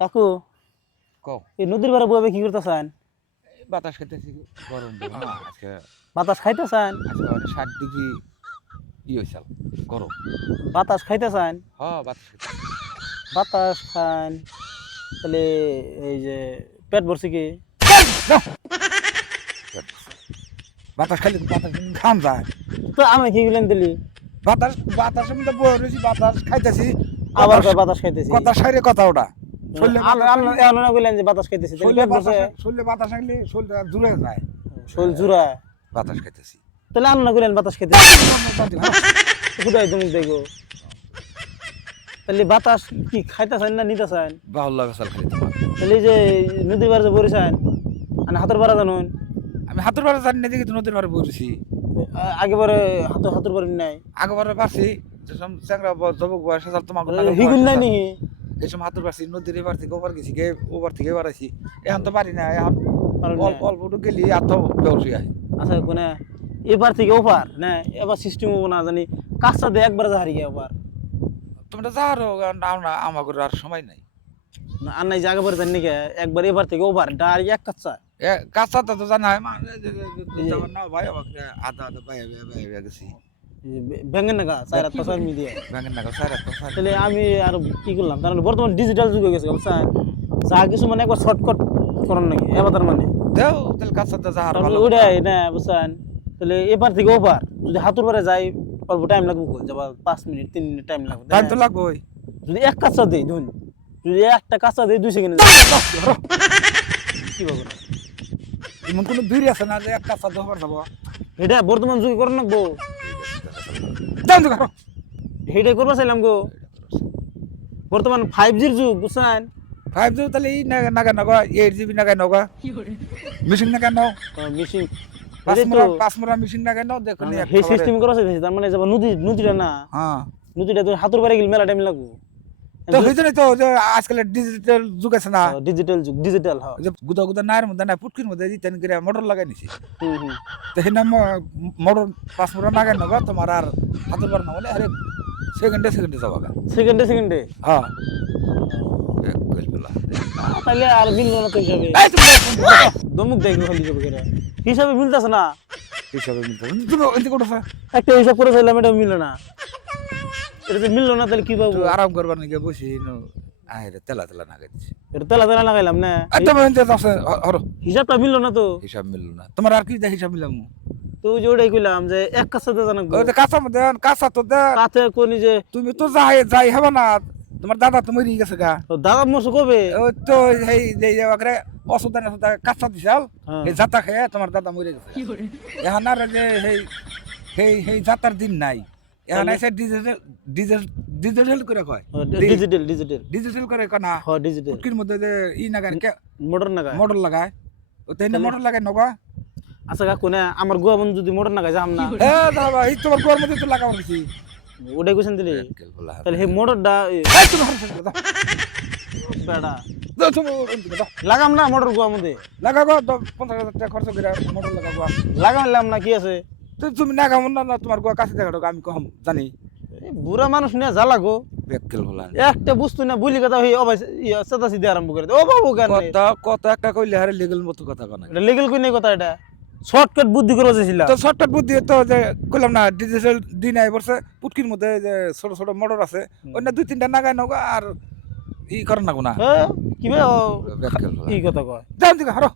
কাকু কও। এই নদীর পাড়ে বয়ে কি করতেছেন? এই বাতাস খাইতেছি গরম আজকে বাতাস খাইতেছেন? আজকে ষাট ডিগ্রি ই হয়েছিল গরম। বাতাস খাইতেছেন? হ বাতাস বাতাস খান। তাহলে এই যে পেট ভরছে কি? বাতাস খাইলে বাতাস ঘাম যায়। তো আমি কি গেলেন দিলি? বাতাস বাতাসের মধ্যে বয়ে রয়েছি বাতাস খাইতেছি। আবার বাতাস খাইতেছি। কথা সাইরে কথা ওটা। শরীরে বাতাস খাইলে- আলো কইলেন যে বাতাস খাইতেছি শরীরে বাতাস শরীরে শরীরটা জুড়ে যায়। শোল জুরা বাতাস খাইতেছি। তাহলে আলো কইলেন বাতাস খাইতেছি। খুদাই তুমি দেখো তাহলে বাতাস কি খাইতেছেন না নিতেছেন? বাহুল্লা তাহলে যে নদীর পাড়ে যে বরিছেন আর হাতের পাড়া জানুন। আমি হাতের বারে জানি না দেখি তো নদীর বারে বসেছি আগে বারে হাত হাতের পাড়ি নাই। আগে বারে পারছি যেসব চ্যাংরা যুবক বয়স আছে তোমার হিগুল নাই নাকি এইসব হাতের পারছি নদীর এবার থেকে ওবার গেছি গে ওবার থেকে এবার আছি এখন তো পারি না এখন? অল্প অল্প গেলি আর তো বেউসি আয় আচ্ছা কোনে এবার থেকে ওপার না এবার সিস্টেম হব না জানি কাজটা দিয়ে একবার হারি গিয়ে ওপার তোমরা যা আরও আমরা আমাকে আর সময় নাই না আর নাই জায়গা পরে জানি নাকি একবার এবার থেকে ওপার ডার এক কাচ্চা কাজটা তো জানা হয় ভাই আমাকে আধা আধা ভাই ভাই গেছি ব্যাঙ্গেন না গা চার হাত পাঁচ মি দিয়ে ব্যাংকের নাগাল সাড়ে আটটা সাড়ে তাহলে আমি আর কি করলাম? কারণ বর্তমান ডিজিটাল যুগ হয়ে গেছে বুঝছেন? যা কিছু মানে একবার শর্টকাট করেন নাকি এবার তার মানে। দেও তাহলে যা আর তাহলে ভালো ওটাই না বুঝছেন? তাহলে এবার থেকে ওপার যদি হাতুর পারে যাই অল্প টাইম লাগবে কই? যাবা পাঁচ মিনিট তিন মিনিট টাইম লাগবে টাইম তো লাগবেই। যদি এক কাঁচা দেই ধুন। যদি একটা কাঁচা দেই দুই সেকেন্ডে কি বলব এমন কোনো ভিড় আছে না যে এক তো হবার যাব? এটা বর্তমান যুগে করেন না তো করবা চাইলাম গো বর্তমান ফাইভ জির যুগ বুঝছেন? ফাইভ জি তাহলে এই নাগা নাগা নগা এইট জিবি নাগা নগা মেশিন নাগা নাও। মেশিন পাঁচ পাঁচ মোড়া মেশিন নাগা নাও দেখুন সেই সিস্টেম করা চাইছে তার মানে যাবা নদী নদীটা না। হ্যাঁ। নদীটা তো হাতুর বাড়ি গেল মেলা টাইম লাগবো। তো হয়েছে না তো আজকাল ডিজিটাল যুগ আছে না? ডিজিটাল যুগ ডিজিটাল হ্যাঁ গুদা গুদা নায়ের মধ্যে না পুটকির মধ্যে দিতেন করে মোটর লাগাই নিছি। তো নাম মোটর পাঁচ মোড়া নাগাই নগা তোমার আর হাতের বার না বলে আরে সেকেন্ডে সেকেন্ডে যাবা সেকেন্ডে সেকেন্ডে হ্যাঁ তাহলে আর মিললো না তো তুমি দমুক দেখবে খালি হিসাবে করে। হিসাবে মিলতেছে না? হিসাবে মিলতে তুমি এদিকে উঠো একটা হিসাব করে চাইলাম এটা মিললো না। এটা যে মিললো না তাহলে কি পাবো? আরাম করবার নাকি বসি নো আরে তেলা তেলা নাগাই দিছি এটা তেলা তেলা লাগাইলাম না? হরো হিসাবটা মিললো না তো? হিসাব মিললো না। তোমার আর কি দে হিসাব মিলাম? তো যে ওটাই কইলাম যে এক জানা কাঁচা কাঁচা তো দে কাছে কোনি যে তুমি তো যাই যাই হবে না। তোমার দাদা তো মরি গেছে গা। দাদা মরছে কবে? ওই তো এই যে কাঁচা দিছাল হ্যাঁ। এই জাতা খেয়ে তোমার দাদা মরে গেছে। এখন আর যে সেই সেই সেই জাতার দিন নাই। এখন ডিজিটাল ডিজিটাল করে কয়? ডিজিটাল ডিজিটাল ডিজিটাল করে কয় না? হ ডিজিটাল কুটকির মধ্যে যে ই নাগায় মোটর নাগা মোটর লাগায়। ও তাই না মোটর লাগায় নগা? আচ্ছা কাকু না আমার গোয়া বন্ধু যদি মোটর নাগা যাম না। এ দাদা এই তোমার গোয়ার মধ্যে তো লাগাবার গেছি ওটাই কইছেন দিলি? তাহলে সেই মোটরটা বেড়া। লাগাম না মোটর গোয়া মধ্যে। লাগাবো দশ পঞ্চাশ হাজার টাকা খরচ করে মোটর লাগাবো। লাগাইলাম না কি আছে? তো তুমি লাগাবো না না তোমার গোয়া কাছে দেখা আমি কম জানি। বুড়া মানুষ নিয়ে জ্বালা গো। বেক্কেল বলা একটা বস্তু না বুলি কথা হই অবাই চেতা সিধে আরম্ভ করে। ও বাবু কেন কথা কথা একটা কইলে হারে লিগেল মতো কথা কনা? এটা লিগেল কই নাই কথা এটা? শর্টকাট বুদ্ধি করে যাইছিল তো শর্টকাট বুদ্ধি তো যে কইলাম না ডিজিটাল দিন আই বর্ষে পুটকির মধ্যে যে ছোট ছোট মোটর আছে অন্য দুই তিনটা নাগায় নগা আর ই করে না না। হ্যাঁ কি বে ও? বেক্কেল বলা কি কথা কয়? দিকে হারো